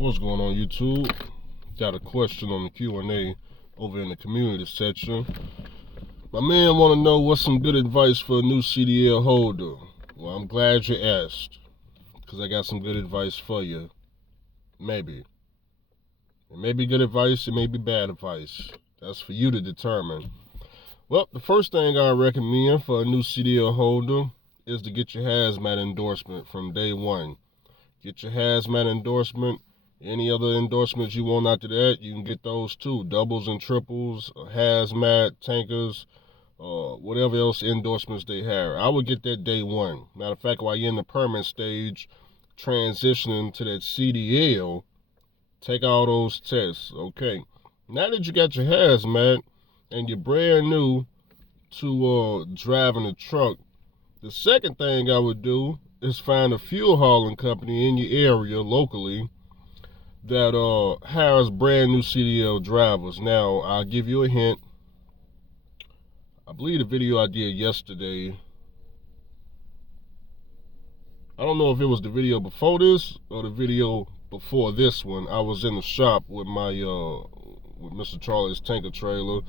What's going on, YouTube? Got a question on the Q&A over in the community section. My man want to know what's some good advice for a new CDL holder. Well, I'm glad you asked, because I got some good advice for you. Maybe. It may be good advice, it may be bad advice. That's for you to determine. Well, the first thing I recommend for a new CDL holder is to get your hazmat endorsement from day one. Get your hazmat endorsement. Any other endorsements you want after that, you can get those too. Doubles and triples, hazmat, tankers, whatever else endorsements they have. I would get that day one. Matter of fact, while you're in the permit stage, transitioning to that CDL, take all those tests. Okay. Now that you got your hazmat and you're brand new to driving a truck, the second thing I would do is find a fuel hauling company in your area locally that hires brand new CDL drivers. Now, I'll give you a hint. I believe the video I did yesterday, I don't know if it was the video before this or the video before this one. I was in the shop with my with Mr. Charlie's tanker trailer.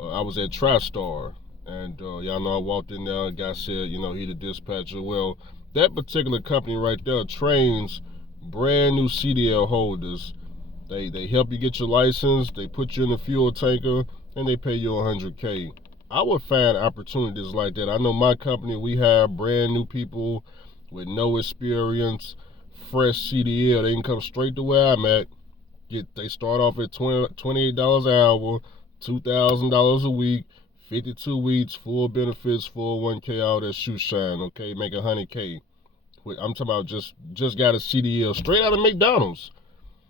I was at TriStar, and y'all know I walked in there. A guy said, he the dispatcher. Well, that particular company right there trains brand new CDL holders. They help you get your license, they put you in a fuel tanker, and they pay you $100K. I would find opportunities like that. I know my company, we have brand new people with no experience, fresh CDL. They can come straight to where I'm at. They start off at $28 an hour, $2,000 a week, 52 weeks, full benefits, 401K, all that shoe shine, okay? Make $100K. I'm talking about just got a CDL straight out of McDonald's.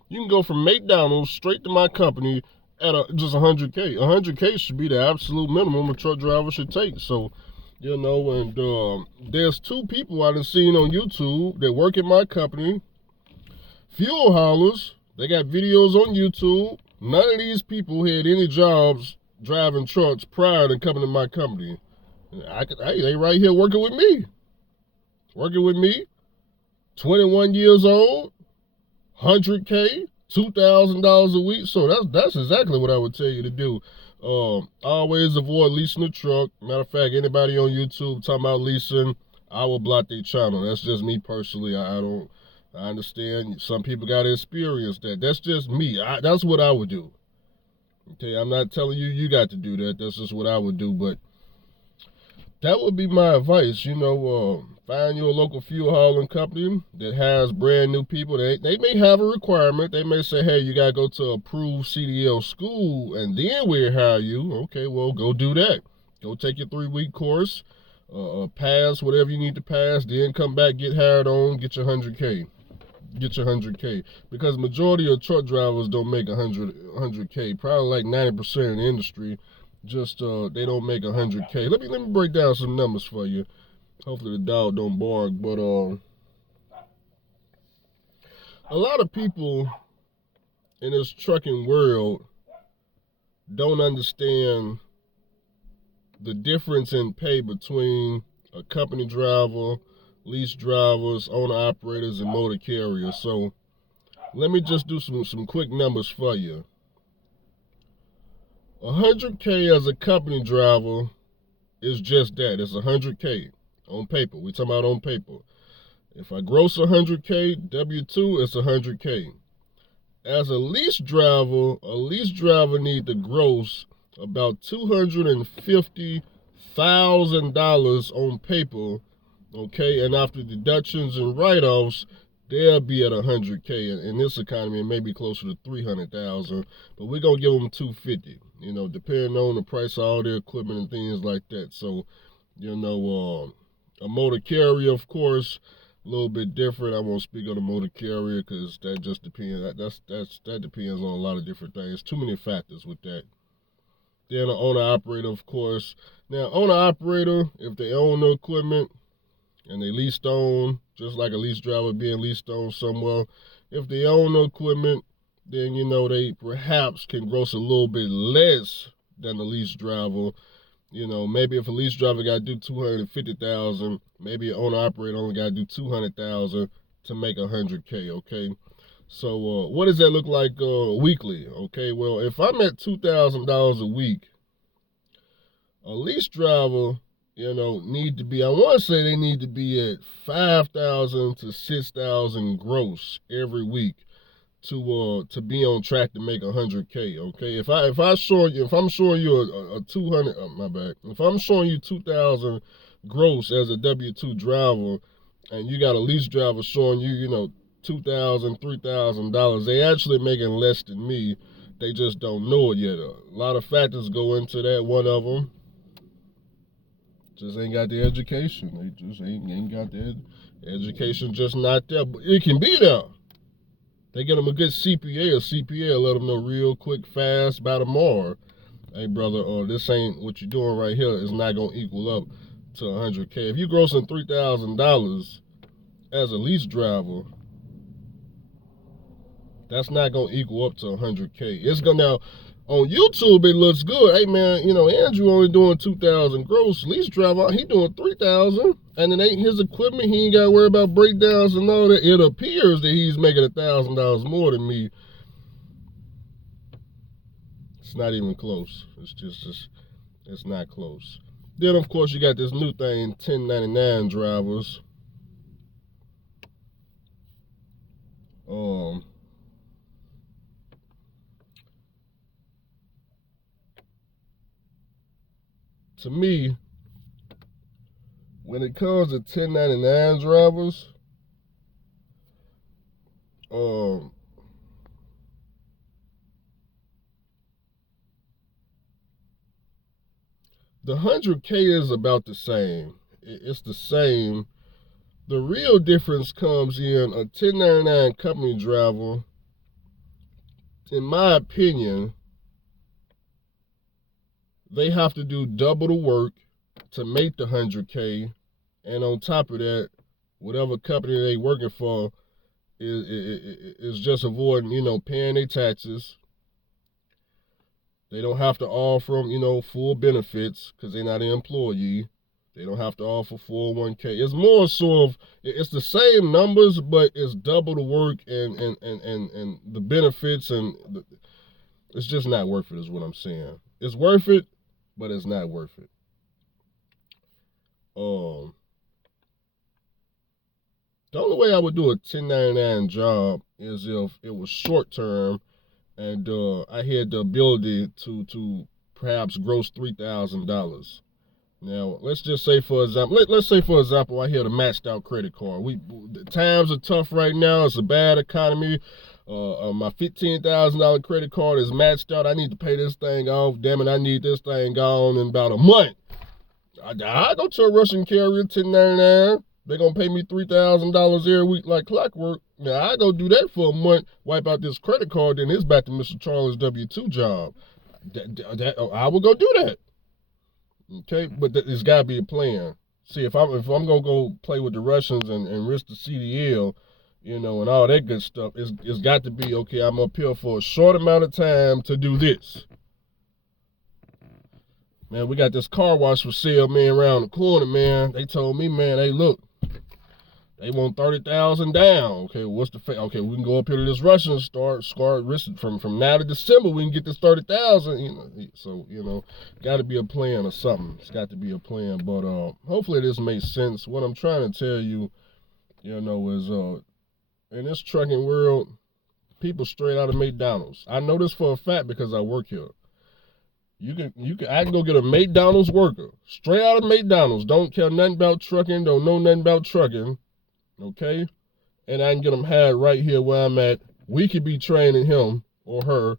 You can go from McDonald's straight to my company at just $100K. $100K should be the absolute minimum a truck driver should take. So, and there's two people I done seen on YouTube that work at my company, fuel haulers. They got videos on YouTube. None of these people had any jobs driving trucks prior to coming to my company. They right here working with me. 21 years old, $100K, $2,000 a week. So that's exactly what I would tell you to do. Always avoid leasing a truck. Matter of fact, anybody on YouTube talking about leasing, I will block their channel. That's just me personally. I understand some people got to experience that. That's just me. That's what I would do. Okay, I'm not telling you you got to do that. That's just what I would do. But that would be my advice. Find you a local fuel hauling company that has brand new people. They may have a requirement. They may say, hey, you got to go to approved CDL school, and then we'll hire you. Okay, well, go do that. Go take your 3-week course, pass whatever you need to pass, then come back, get hired on, get your $100K. Because majority of truck drivers don't make $100K. Probably like 90% of the industry, just they don't make $100K. Let me break down some numbers for you. Hopefully the dog don't bark, but a lot of people in this trucking world don't understand the difference in pay between a company driver, lease drivers, owner operators, and motor carriers. So let me just do some quick numbers for you. $100K as a company driver is just that. It's $100K on paper. We talking about on paper. If I gross $100K, W2, it's $100K. As a lease driver need to gross about $250,000 on paper, okay? And after deductions and write-offs, they'll be at $100K. In this economy, it may be closer to $300,000, but we're gonna give them $250. Depending on the price of all their equipment and things like that. So, a motor carrier, of course, a little bit different. I won't speak on the motor carrier because that just depends. That depends on a lot of different things. Too many factors with that. Then an owner operator, of course. Now, owner operator, if they own the equipment and they leased on, just like a lease driver being leased on somewhere, if they own the equipment, then they perhaps can gross a little bit less than the lease driver. Maybe if a lease driver got to do $250,000, maybe an owner operator only got to do $200,000 to make $100K. Okay, So what does that look like weekly? Okay, well, if I'm at $2,000 a week, a lease driver, need to be, I want to say they need to be at 5,000 to 6,000 gross every week to be on track to make 100K. Okay, if I'm showing you a 200, my bad, if I'm showing you 2,000 gross as a W2 driver, and you got a lease driver showing you, $2,000, $3,000, they actually making less than me. They just don't know it yet. A lot of factors go into that. One of them just ain't got the education. They just ain't got the education, just not there. But it can be there. They get them a good CPA. A CPA will let them know real quick, fast, by tomorrow. Hey, brother, this ain't what you're doing right here is not going to equal up to 100K. If you're grossing $3,000 as a lease driver, that's not going to equal up to 100K. It's going to, now, on YouTube, it looks good. Hey, man, Andrew only doing 2,000 gross. Lease driver, he doing 3,000. And it ain't his equipment. He ain't got to worry about breakdowns and all that. It appears that he's making $1,000 more than me. It's not even close. It's not close. Then, of course, you got this new thing, 1099 drivers. To me, when it comes to 1099 drivers, the 100K is about the same. It's the same. The real difference comes in a 1099 company driver. In my opinion, they have to do double the work to make the 100K, and on top of that, whatever company they working for is just avoiding, paying their taxes. They don't have to offer them, full benefits because they're not an employee. They don't have to offer 401K. It's more sort of, it's the same numbers, but it's double the work and the benefits, and it's just not worth it is what I'm saying. It's worth it, but it's not worth it. The only way I would do a 1099 job is if it was short term and I had the ability to perhaps gross $3,000. Now, let's just say for example, let's say for example, I had a maxed out credit card. The times are tough right now. It's a bad economy. My $15,000 credit card is maxed out. I need to pay this thing off. Damn it, I need this thing gone in about a month. I go to a Russian carrier, 1099. They're going to pay me $3,000 every week like clockwork. Now, I go do that for a month, wipe out this credit card, then it's back to Mr. Charlie's W-2 job. I will go do that. Okay, but it's got to be a plan. See, if I'm going to go play with the Russians and risk the CDL, and all that good stuff, it's got to be, okay, I'm up here for a short amount of time to do this. Man, we got this car wash for sale, man, around the corner, man. They told me, man, hey, look, they want 30,000 down. Okay, what's the okay? We can go up here to this Russian start risk from now to December. We can get this 30,000. So got to be a plan or something. It's got to be a plan. But hopefully this makes sense. What I'm trying to tell you, is in this trucking world, people straight out of McDonald's. I know this for a fact because I work here. I can go get a McDonald's worker straight out of McDonald's. Don't care nothing about trucking. Don't know nothing about trucking. Okay, and I can get them hired right here where I'm at. We could be training him or her.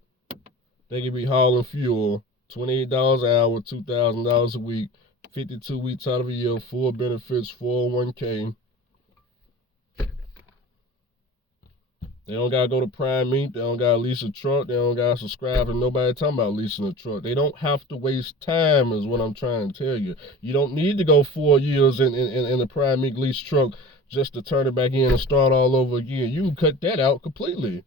They could be hauling fuel, $28 an hour, $2,000 a week, 52 weeks out of a year, full benefits, 401K. They don't got to go to Prime Meat. They don't got to lease a truck. They don't got to subscribe to nobody talking about leasing a truck. They don't have to waste time is what I'm trying to tell you. You don't need to go 4 years in a Prime Meat lease truck just to turn it back in and start all over again. You can cut that out completely.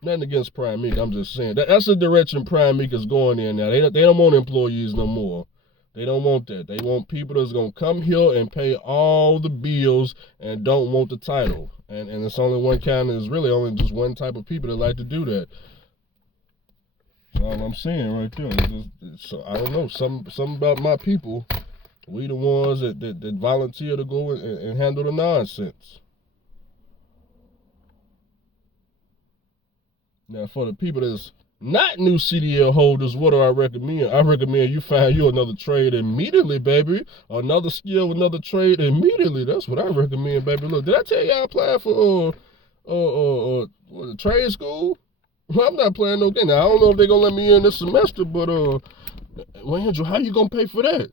Nothing against Prime Meat. I'm just saying. That's the direction Prime Meat is going in now. They don't want employees no more. They don't want that. They want people that's going to come here and pay all the bills and don't want the title. And it's only one kind. There's really only just one type of people that like to do that. That's all I'm saying right there. So I don't know. Something about my people. We the ones that volunteer to go and handle the nonsense. Now, for the people that's not new CDL holders, what do I recommend? I recommend you find you another trade immediately, baby. Another skill, another trade immediately. That's what I recommend, baby. Look, did I tell you I applied for trade school? Well, I'm not playing no game. Now, I don't know if they're gonna let me in this semester, but well, Andrew, how you gonna pay for that?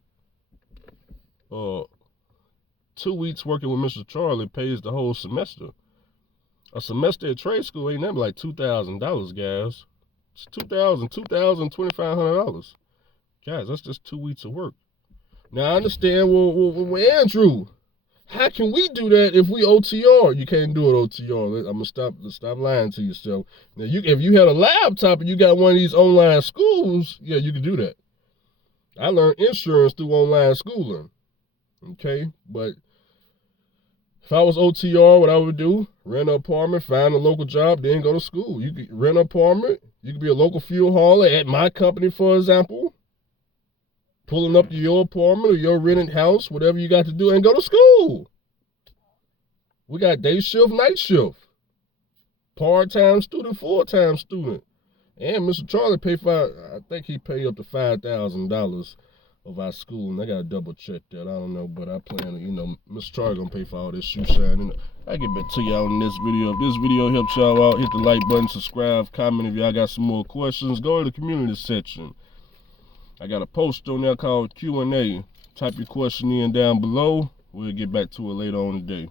2 weeks working with Mr. Charlie pays the whole semester. A semester at trade school ain't that like $2,000, guys. It's $2,500. Guys, that's just 2 weeks of work. Now I understand. Well, Andrew, how can we do that if we OTR? You can't do it OTR. I'm gonna stop lying to yourself. Now, if you had a laptop and you got one of these online schools, yeah, you can do that. I learned insurance through online schooling. Okay, but if I was OTR, what I would do, rent an apartment, find a local job, then go to school. You could rent an apartment. You could be a local fuel hauler at my company, for example, pulling up to your apartment or your rented house, whatever you got to do, and go to school. We got day shift, night shift, part-time student, full-time student. And Mr. Charlie I think he paid up to $5,000 of our school, and I gotta double check that. I don't know, but I plan to, Mr. Charlie gonna pay for all this shoe shining. I get back to y'all in this video. If this video helps y'all out, hit the like button, subscribe, comment. If y'all got some more questions, go to the community section. I got a post on there called Q&A. Type your question in down below. We'll get back to it later on today.